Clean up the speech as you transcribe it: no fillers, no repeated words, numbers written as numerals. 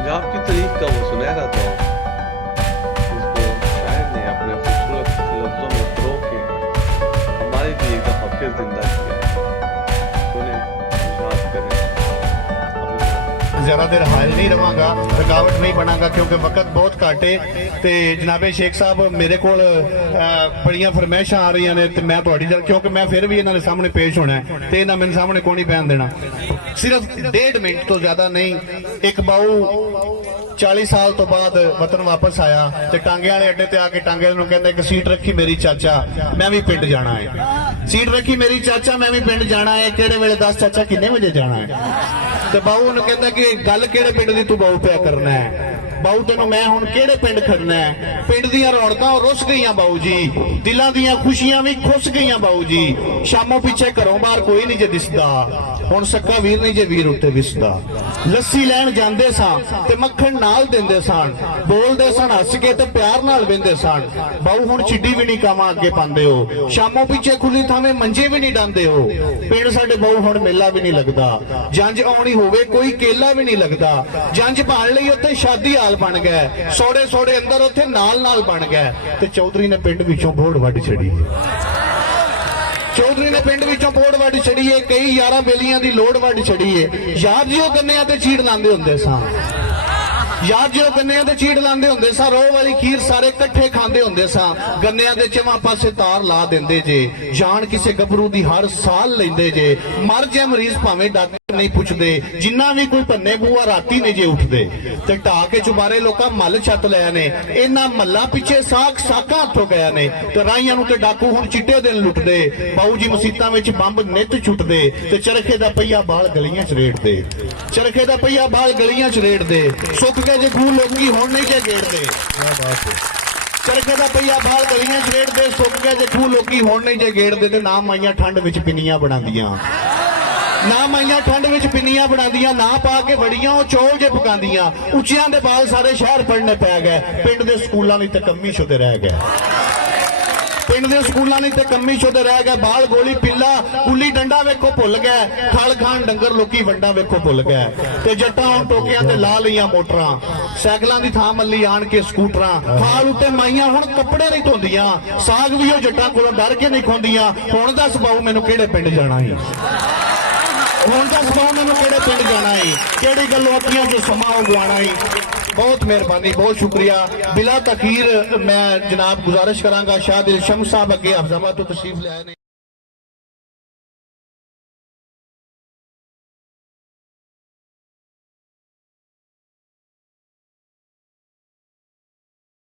पंजाब की तारीख का वो सुनहरा दौर जिसको शायर ने अपने खूबसूरत लफ्जों में परो के हमारे लिए एक दफा फिर जिंदा किया है। सुने, याद करें अपने ज़्यादा देर हाजिर नहीं रहांगा, थकावट नहीं बनांगा क्योंकि वक्त बहुत घट है। तो जनाबे शेख साहब मेरे को बड़िया फरमाइशा आ रही ने तो मैं क्योंकि मैं फिर भी इन्होंने सामने पेश होना है तो इन्हें मेरे सामने कौन नहीं पैन देना। सिर्फ 1.5 मिनट तो ज्यादा नहीं। एक बाऊ 40 साल तो बाद वतन वापस आया तो टांगे वाले अड्डे ते आके टांगे वाले कहता एक सीट रखी मेरी चाचा मैं भी पिंड जाना है। सीट रखी मेरी चाचा मैं भी पिंड जाना है। केड़े वेले 10 चाचा किन्ने बजे जाना है। तो बाऊ ने कहता कि गल केड़े पिंड दी तू बाऊ पिया करना है। बाऊ तेन मैं हुण केड़े पिंड खड़ना है। पिंड दियां रौनकां रुस गईयां बाऊ जी, दिलां दियां खुशियां भी खुस गईयां बाऊ जी। शामों पीछे घरों बाहर कोई नहीं जे दिसदा, हुण सक्का वीर नहीं जे वीर उत्ते विसदा। लस्सी लैण जांदे सां ते मक्खण नाल दिंदे सन, बोलदे सन हस के ते प्यार नाल वेंदे सन। बाऊ हुण चिड्डी भी नहीं कामां अगे पांदे हो, शामों पीछे खुली थावें मंजे भी नहीं डांदे हो। पिंड साडे बाऊ हुण मेला भी नहीं लगदा, जंज आउणी होवे कोई केला भी नहीं लगदा। जंज भाल लई उत्ते शादी हाल बन गए, सोड़े सोड़े अंदर उत्थे नाल नाल बन गए। ते चौधरी ने पिंड विचों बोड़ वड्ड छड़ी। चौधरी ने पिंड विचों बोड़ वड्ड छड़ी है। कई 11 बेलियां दी लोड़ वड्ड छड़ी है। याद जिहो गन्नियां ते चीड़ लांदे हुंदे सां, याद जो गन्नियां ते चीड़ लांदे हुंदे सां। रोह वाली खीर सारे इकट्ठे खांदे हुंदे सां। गन्नियां दे चवां पासे तार ला दिंदे जे, जान किसे गभरू दी हर साल लैंदे जे। मर जाए मरीज भावें डॉक्टर नहीं पुछदे, जिन्ना भी कोई भन्ने बूआ राती ने जे उठदे। ते ढा के चुबारे लोकां मल छत लए ने, इन्हां मल्लां पिछे साकां हत्थों गए ने। ते राहियां नूं ते डाकू हुण चिट्टे दिन लुटदे। बाऊ जी मसीतां विच बंब नित छुटदे ते चरखे दा पहिया बाल गलियां च रेड़दे। चरखे दा पहिया बाल गलियां च रेड़दे। सुख जे खूह लोकी हुण नहीं जे गेड़दे। चरखे दा पहिया बाल गलियां च रेड़दे, सुख जे खूह लोकी हुण नहीं जे गेड़दे। ते ना माइयां ठंड विच पिन्नियां बनांदियां, ना माइयां ठंड विच पिन्नियां बनांदियां, ना पा के वड़ियां ओ चौल जे पकांदियां। उच्चियां दे बाल सारे शहर पढ़ने पै गए, पिंड दे स्कूलां दी ते कम्मी शुदे रह गए। पिंड दे स्कूलां दी ते कम्मी शुदे रह गए। बाल गोली पिल्ला गुल्ली डंडा वेखो भुल गए, खल खान डंगर लोकी वंडा वेखो भुल गए। ते जट्टां हुण टोकियां ते ला लईयां मोटरां, साइकलां दी थां मल्ली आण के स्कूटरां। खाल उत्ते माइयां हुण कपड़े नहीं धोंदियां, साग भी ओ जट्टां कोलों डर के नहीं खोंदियां। हुण दस बाऊ मैनूं किहड़े पिंड जाना ही, हुण दस बाऊ मैनूं किहड़े पिंड जाना ही, किहड़ी गल्लों अखियां चों समां ओ गवाना ही। बहुत मेहरबानी, बहुत शुक्रिया। बिला तखीर मैं जनाब गुजारिश करांगा शाह दिल शम्स साहब अगे हफ्जाबाद तो तशरीफ ले आए ने।